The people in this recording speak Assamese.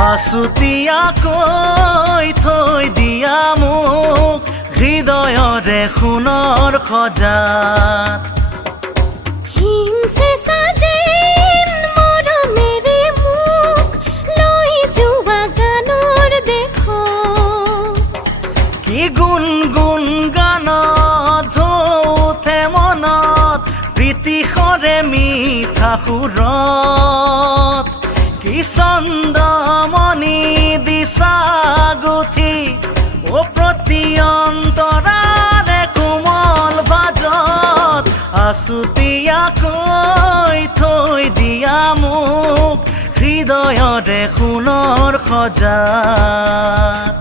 আছুতীয়াকৈ থৈ দিয়া মোক হৃদয়ৰে সোণৰ সজাত কি গুণগুণ গানত ধৌথে মনত প্ৰীতিশৰে মিঠা সুৰত কি চন্দমণি দিছা গুঠি ও প্ৰতি অন্তৰাৰে কোমল বাজত আছুতীয়াকৈ থৈ দিয়া মোক হৃদয়ৰে সোণৰ সজাত